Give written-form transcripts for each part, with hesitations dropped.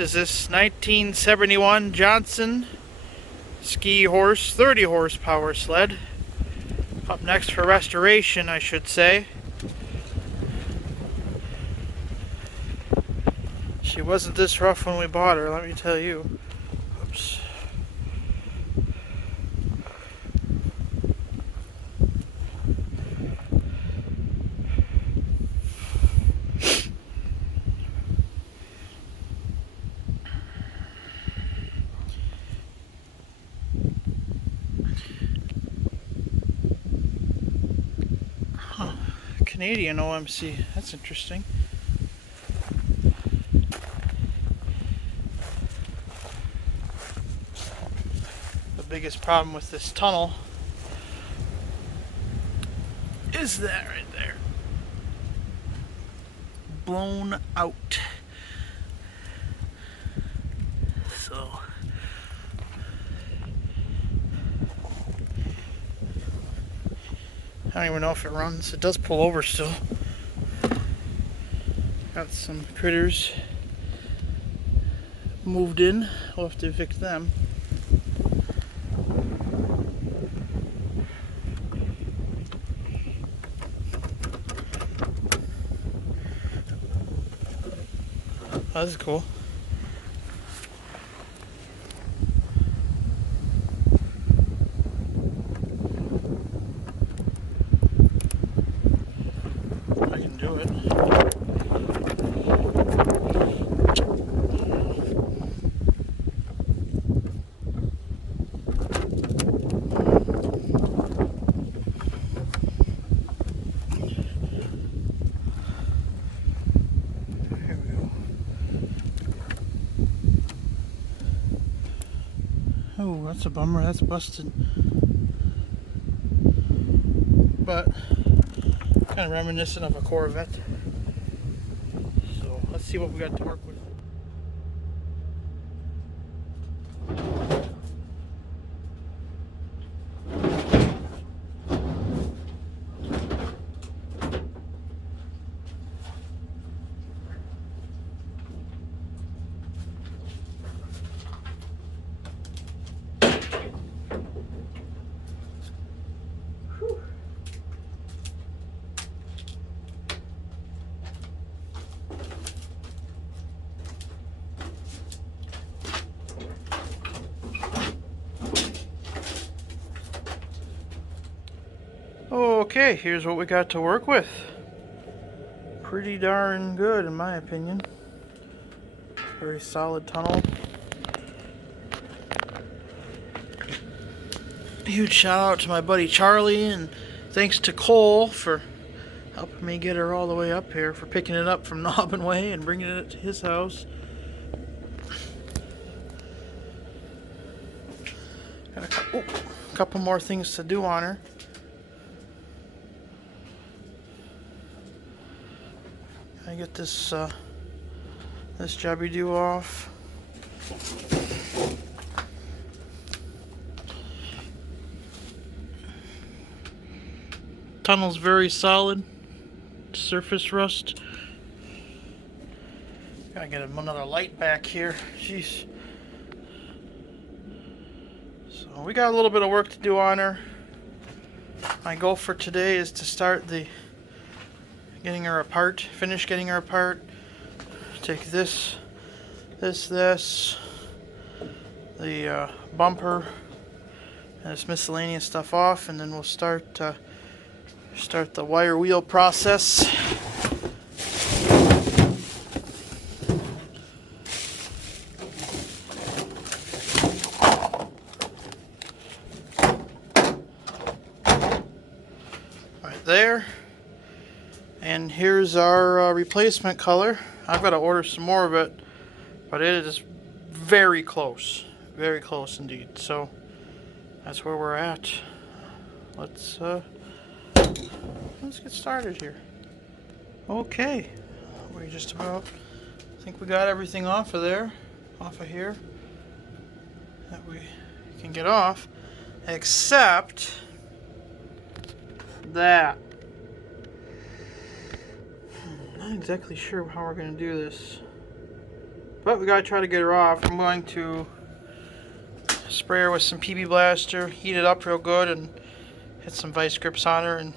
Is this 1971 Johnson Skee Horse 30 horsepower sled. Up next for restoration, I should say. She wasn't this rough when we bought her, let me tell you. Oops. Canadian OMC, that's interesting. The biggest problem with this tunnel is that right there. Blown out. So I don't even know if it runs. It does pull over still. Got some critters moved in. We'll have to evict them. Oh, this is cool. I can do it. Oh, that's a bummer. That's busted. But kind of reminiscent of a Corvette. So let's see what we got to work with. Okay, here's what we got to work with. Pretty darn good in my opinion. Very solid tunnel. Huge shout out to my buddy Charlie, and thanks to Cole for helping me get her all the way up here, for picking it up from Nobbin Way and bringing it to his house. Got a couple more things to do on her. I get this this jobby do off. Tunnel's very solid. Surface rust. Gotta get another light back here. Jeez. So we got a little bit of work to do on her. My goal for today is to start getting her apart, finish getting her apart. Take this, the bumper, and this miscellaneous stuff off, and then we'll start the wire wheel process. Right there. And here's our replacement color. I've got to order some more of it, but it is very close indeed. So that's where we're at. Let's get started here. Okay, we just about, I think we got everything off of here that we can get off, except that. Not exactly sure how we're going to do this. But we gotta try to get her off. I'm going to spray her with some PB Blaster, heat it up real good, and hit some vice grips on her and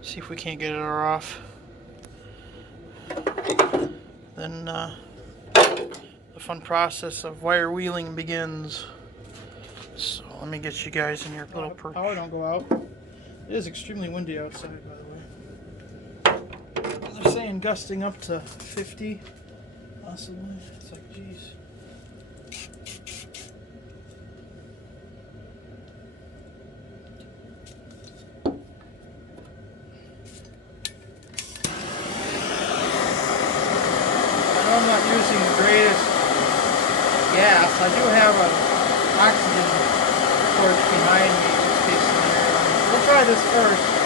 see if we can't get her off. Then the fun process of wire wheeling begins. So let me get you guys in your little perch. Power don't go out. It is extremely windy outside, by the way. They're saying gusting up to 50, possibly. It's like, geez. I'm not using the greatest gas. I do have an oxygen torch behind me, just in case scenario. We'll try this first.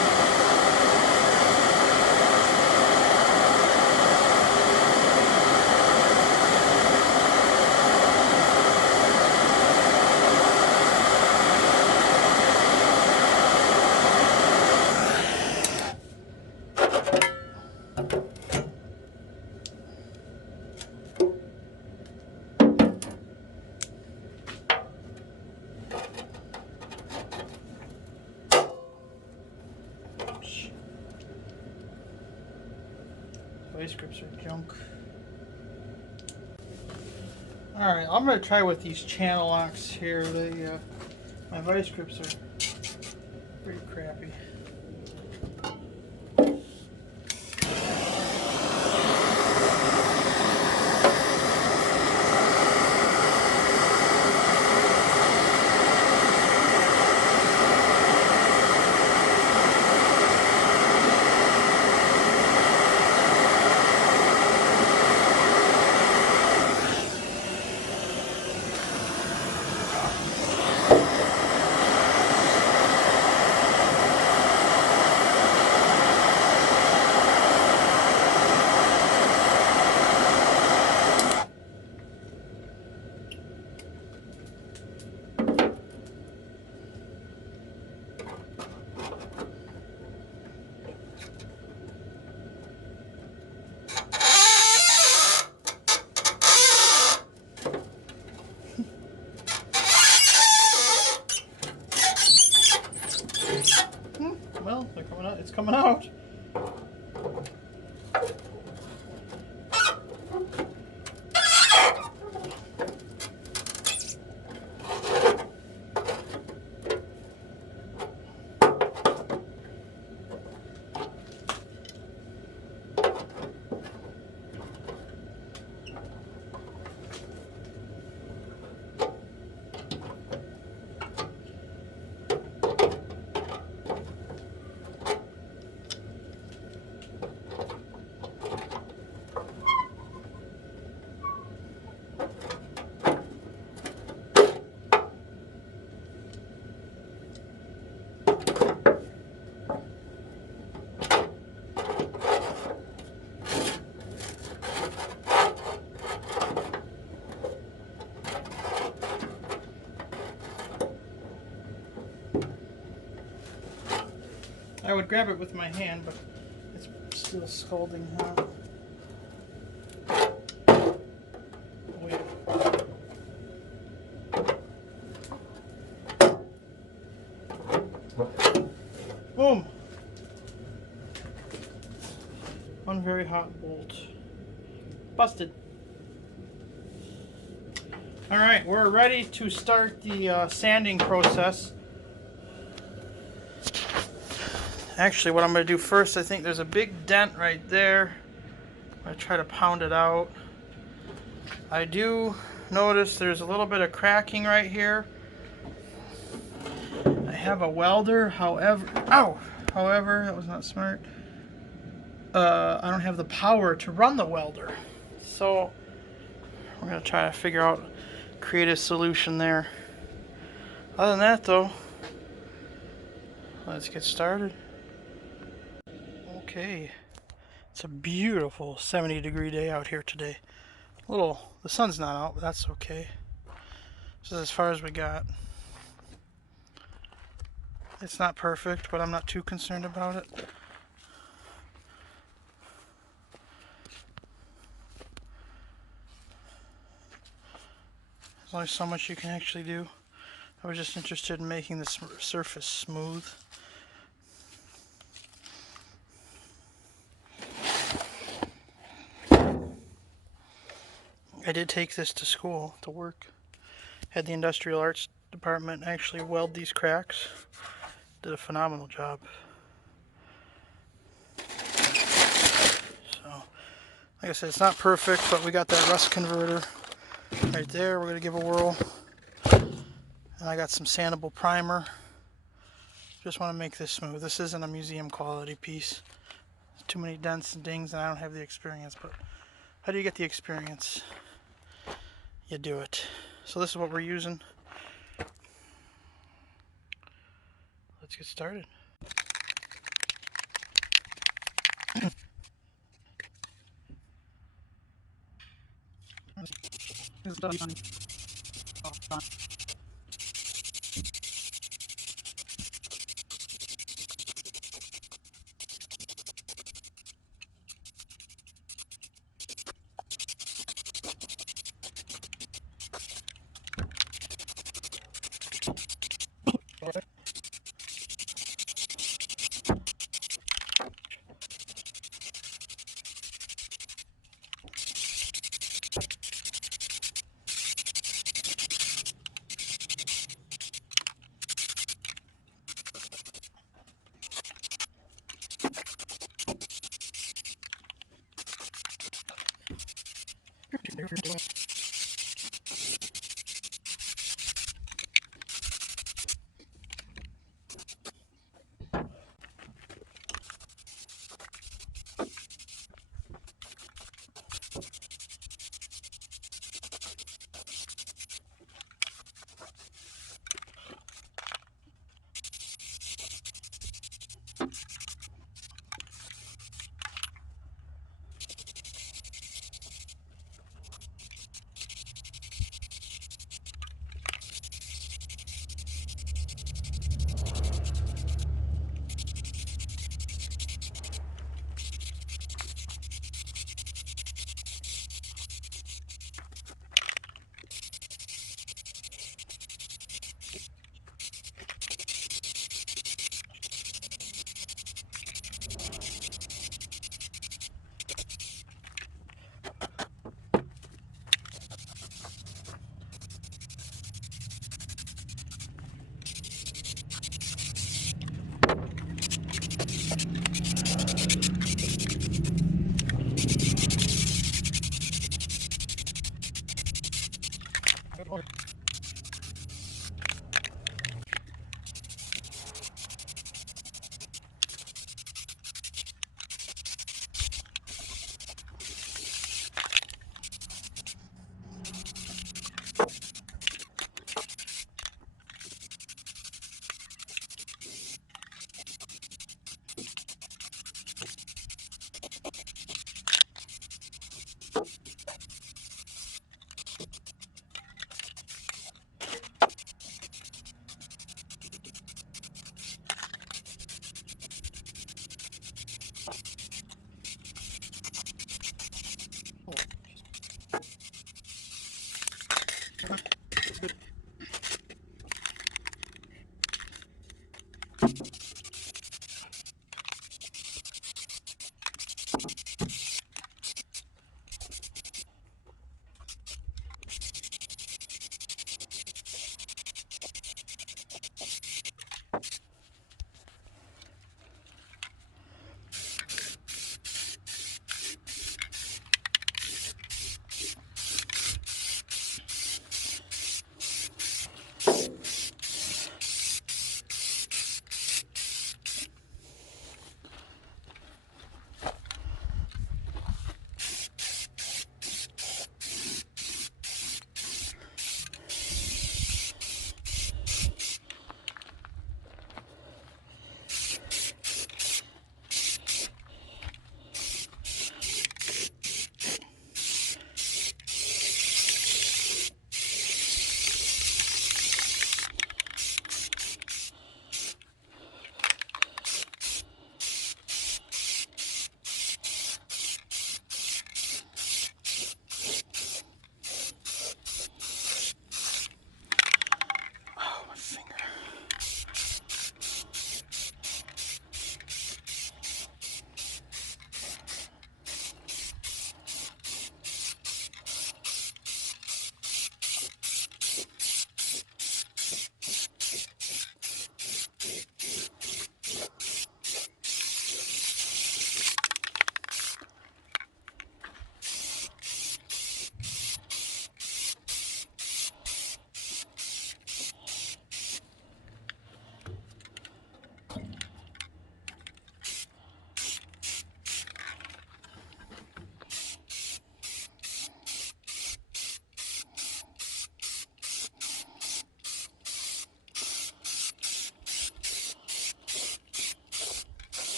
Vice grips are junk. Alright, I'm going to try with these channel locks here. They, my vice grips are pretty crappy. Well, they're coming out. It's coming out. I would grab it with my hand, but it's still scalding hot. Wait. Boom! One very hot bolt. Busted. Alright, we're ready to start the sanding process. Actually, what I'm going to do first, I think there's a big dent right there. I'm going to try to pound it out. I do notice there's a little bit of cracking right here. I have a welder, however, that was not smart. I don't have the power to run the welder. So, we're going to try to figure out a creative solution there. Other than that, though, let's get started. Okay, it's a beautiful 70-degree day out here today. The sun's not out, but that's okay. This is as far as we got. It's not perfect, but I'm not too concerned about it. There's only so much you can actually do. I was just interested in making the surface smooth. I did take this to school to work. Had the industrial arts department actually weld these cracks. Did a phenomenal job. So, like I said, it's not perfect, but we got that rust converter right there. We're going to give a whirl. And I got some sandable primer. Just want to make this smooth. This isn't a museum quality piece. There's too many dents and dings and I don't have the experience, but how do you get the experience? You do it. So this is what we're using. Let's get started.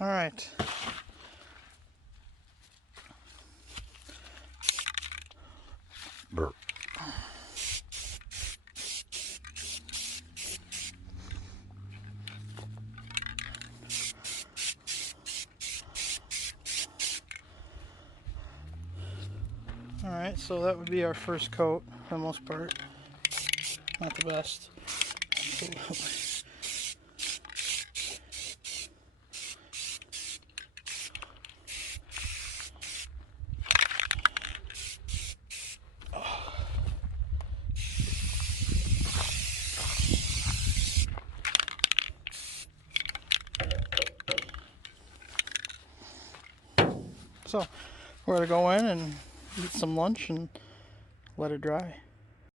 All right. Burp. All right, so that would be our first coat for the most part. Not the best. Absolutely. So we're gonna go in and eat some lunch and let it dry.